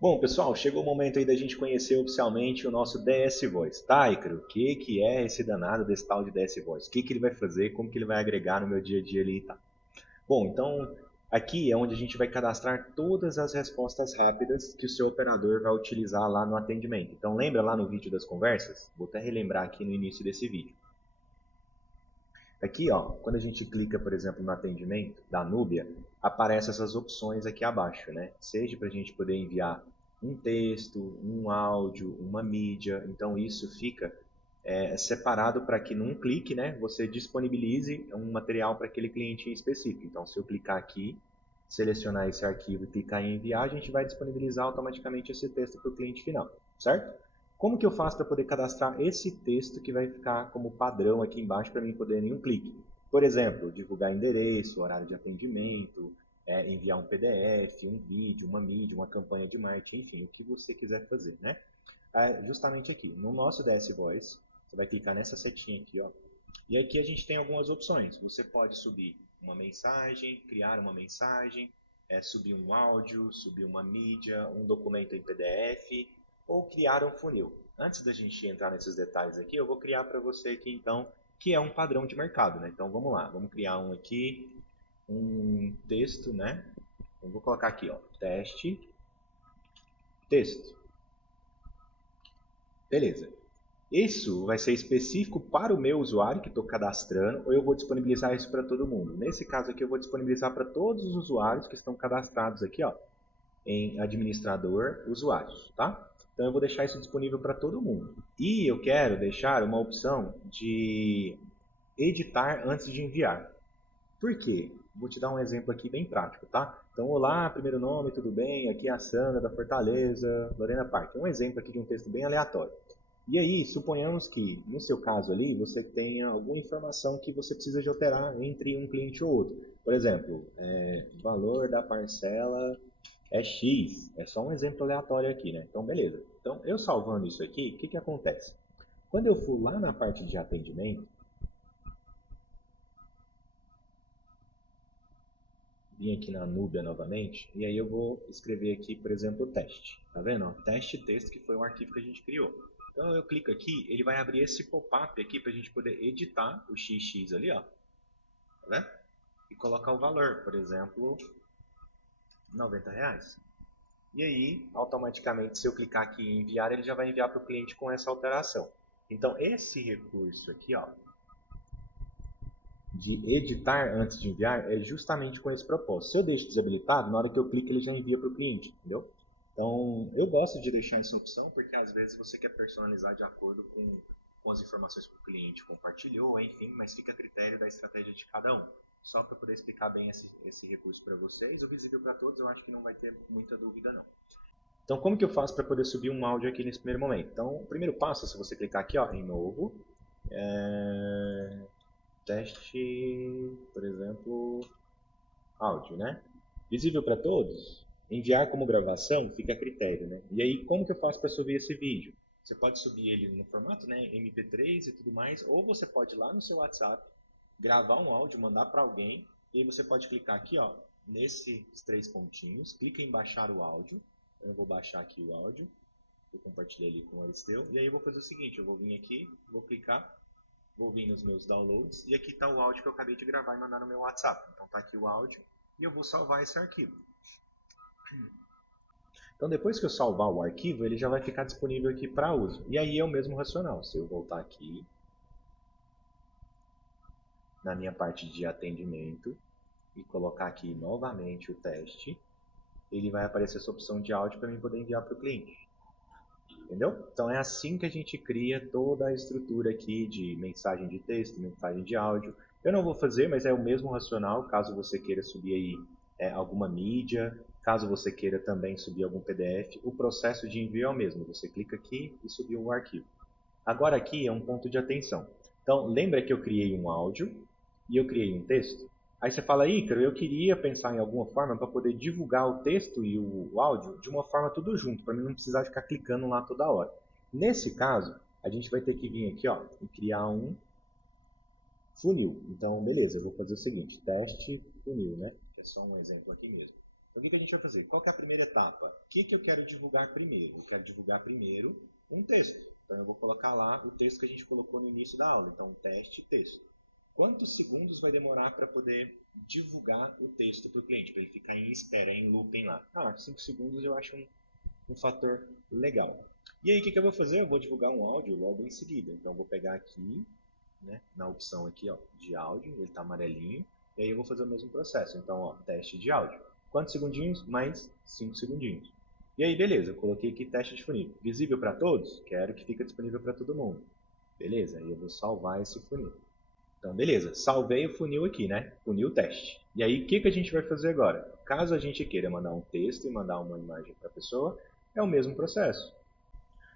Bom, pessoal, chegou o momento aí da gente conhecer oficialmente o nosso DS Voice. Tá, Icaro, o que é esse danado desse tal de DS Voice? O que ele vai fazer? Como que ele vai agregar no meu dia a dia ali e tal? Bom, então aqui é onde a gente vai cadastrar todas as respostas rápidas que o seu operador vai utilizar lá no atendimento. Então lembra lá no vídeo das conversas? Vou até relembrar aqui no início desse vídeo. Aqui, ó, quando a gente clica, por exemplo, no atendimento da Núbia, aparecem essas opções aqui abaixo, né? Seja para a gente poder enviar um texto, um áudio, uma mídia. Então isso fica separado para que num clique, né, você disponibilize um material para aquele cliente em específico. Então, se eu clicar aqui, selecionar esse arquivo e clicar em enviar, a gente vai disponibilizar automaticamente esse texto para o cliente final, certo? Como que eu faço para poder cadastrar esse texto que vai ficar como padrão aqui embaixo para mim poder em um clique? Por exemplo, divulgar endereço, horário de atendimento, enviar um PDF, um vídeo, uma mídia, uma campanha de marketing, enfim, o que você quiser fazer, né? Justamente aqui, no nosso DS Voice, você vai clicar nessa setinha aqui, ó, e aqui a gente tem algumas opções. Você pode subir uma mensagem, criar uma mensagem, subir um áudio, subir uma mídia, um documento em PDF ou criar um funil. Antes da gente entrar nesses detalhes aqui, eu vou criar para você aqui então, que é um padrão de mercado, né? Então vamos lá, vamos criar um aqui, um texto, né? Eu vou colocar aqui, ó, teste, texto. Beleza. Isso vai ser específico para o meu usuário que estou cadastrando ou eu vou disponibilizar isso para todo mundo? Nesse caso aqui eu vou disponibilizar para todos os usuários que estão cadastrados aqui, ó, em administrador usuários, tá? Então eu vou deixar isso disponível para todo mundo. E eu quero deixar uma opção de editar antes de enviar. Por quê? Vou te dar um exemplo aqui bem prático, tá? Então, olá, primeiro nome, tudo bem? Aqui é a Sandra da Fortaleza, Lorena Parque. Um exemplo aqui de um texto bem aleatório. E aí, suponhamos que, no seu caso ali, você tenha alguma informação que você precisa de alterar entre um cliente ou outro. Por exemplo, valor da parcela é X. É só um exemplo aleatório aqui, né? Então, beleza. Então, eu salvando isso aqui, o que acontece? Quando eu for lá na parte de atendimento, vir aqui na Nubia novamente, e aí eu vou escrever aqui, por exemplo, o teste. Tá vendo? Teste texto, que foi um arquivo que a gente criou. Então eu clico aqui, ele vai abrir esse pop-up aqui para a gente poder editar o XX ali, ó. Tá vendo? E colocar o valor, por exemplo, R$ 90. E aí, automaticamente, se eu clicar aqui em enviar, ele já vai enviar para o cliente com essa alteração. Então, esse recurso aqui, ó, de editar antes de enviar é justamente com esse propósito. Se eu deixo desabilitado, na hora que eu clico ele já envia para o cliente, entendeu? Então, eu gosto de deixar essa opção porque às vezes você quer personalizar de acordo com as informações que o cliente compartilhou, enfim, mas fica a critério da estratégia de cada um. Só para poder explicar bem esse recurso para vocês, o visível para todos eu acho que não vai ter muita dúvida não. Então, como que eu faço para poder subir um áudio aqui nesse primeiro momento? Então, o primeiro passo é se você clicar aqui ó, em novo, teste, por exemplo, áudio, né? Visível para todos? Enviar como gravação fica a critério, né? E aí, como que eu faço para subir esse vídeo? Você pode subir ele no formato, né, MP3 e tudo mais, ou você pode ir lá no seu WhatsApp, gravar um áudio, mandar para alguém, e aí você pode clicar aqui, ó, nesses três pontinhos, clica em baixar o áudio. Eu vou baixar aqui o áudio, eu compartilhei ali com o Aristeu, e aí eu vou fazer o seguinte, eu vou vir aqui, vou clicar, vou vir nos meus downloads e aqui está o áudio que eu acabei de gravar e mandar no meu WhatsApp. Então está aqui o áudio e eu vou salvar esse arquivo. Então depois que eu salvar o arquivo, ele já vai ficar disponível aqui para uso. E aí é o mesmo racional. Se eu voltar aqui na minha parte de atendimento e colocar aqui novamente o teste, ele vai aparecer essa opção de áudio para mim poder enviar para o cliente. Entendeu? Então é assim que a gente cria toda a estrutura aqui de mensagem de texto, mensagem de áudio. Eu não vou fazer, mas é o mesmo racional, caso você queira subir aí alguma mídia, caso você queira também subir algum PDF, o processo de envio é o mesmo. Você clica aqui e subiu o arquivo. Agora aqui é um ponto de atenção. Então, lembra que eu criei um áudio e eu criei um texto? Aí você fala, Ícaro, eu queria pensar em alguma forma para poder divulgar o texto e o áudio de uma forma tudo junto, para mim não precisar ficar clicando lá toda hora. Nesse caso, a gente vai ter que vir aqui ó, e criar um funil. Então, beleza, eu vou fazer o seguinte, teste funil, né? É só um exemplo aqui mesmo. Então, o que a gente vai fazer? Qual que é a primeira etapa? O que eu quero divulgar primeiro? Eu quero divulgar primeiro um texto. Então, eu vou colocar lá o texto que a gente colocou no início da aula. Então, teste texto. Quantos segundos vai demorar para poder divulgar o texto para o cliente, para ele ficar em espera, em looping lá? 5 segundos eu acho um fator legal. E aí, o que eu vou fazer? Eu vou divulgar um áudio logo em seguida. Então, eu vou pegar aqui, né, na opção aqui, ó, de áudio, ele está amarelinho, e aí eu vou fazer o mesmo processo. Então, ó, teste de áudio. Quantos segundinhos? Mais 5 segundinhos. E aí, beleza, eu coloquei aqui teste disponível. Visível para todos? Quero que fique disponível para todo mundo. Beleza, aí eu vou salvar esse funil. Então, beleza, salvei o funil aqui, né? Funil teste. E aí, o que a gente vai fazer agora? Caso a gente queira mandar um texto e mandar uma imagem para a pessoa, é o mesmo processo.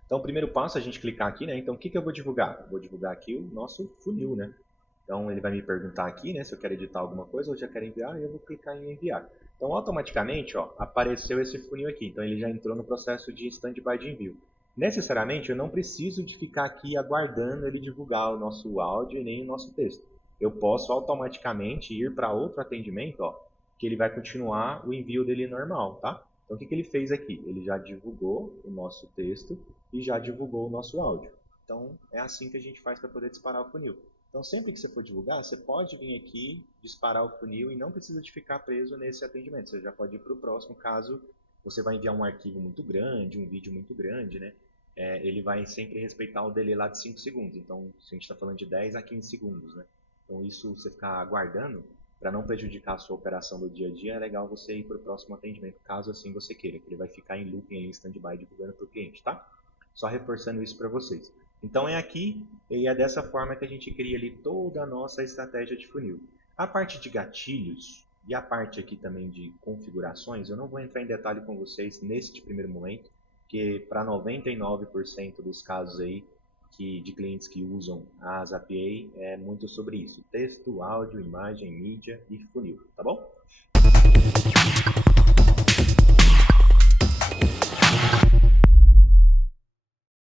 Então, o primeiro passo é a gente clicar aqui, né? Então, o que eu vou divulgar? Vou divulgar aqui o nosso funil, né? Então, ele vai me perguntar aqui, né? Se eu quero editar alguma coisa ou já quero enviar, e eu vou clicar em enviar. Então, automaticamente, ó, apareceu esse funil aqui. Então, ele já entrou no processo de standby de envio. Necessariamente, eu não preciso de ficar aqui aguardando ele divulgar o nosso áudio e nem o nosso texto. Eu posso automaticamente ir para outro atendimento, ó, que ele vai continuar o envio dele normal, tá? Então, o que ele fez aqui? Ele já divulgou o nosso texto e já divulgou o nosso áudio. Então, é assim que a gente faz para poder disparar o funil. Então, sempre que você for divulgar, você pode vir aqui, disparar o funil e não precisa de ficar preso nesse atendimento. Você já pode ir para o próximo caso você vai enviar um arquivo muito grande, um vídeo muito grande, né? Ele vai sempre respeitar o delay lá de 5 segundos. Então, se a gente está falando de 10 a 15 segundos, né? Então, isso você ficar aguardando, para não prejudicar a sua operação do dia a dia, é legal você ir para o próximo atendimento, caso assim você queira, que ele vai ficar em looping ali, em stand-by, divulgando para o cliente, tá? Só reforçando isso para vocês. Então, é aqui e é dessa forma que a gente cria ali toda a nossa estratégia de funil. A parte de gatilhos e a parte aqui também de configurações, eu não vou entrar em detalhe com vocês neste primeiro momento, que para 99% dos casos aí de clientes que usam a ZapA é muito sobre isso. Texto, áudio, imagem, mídia e funil, tá bom?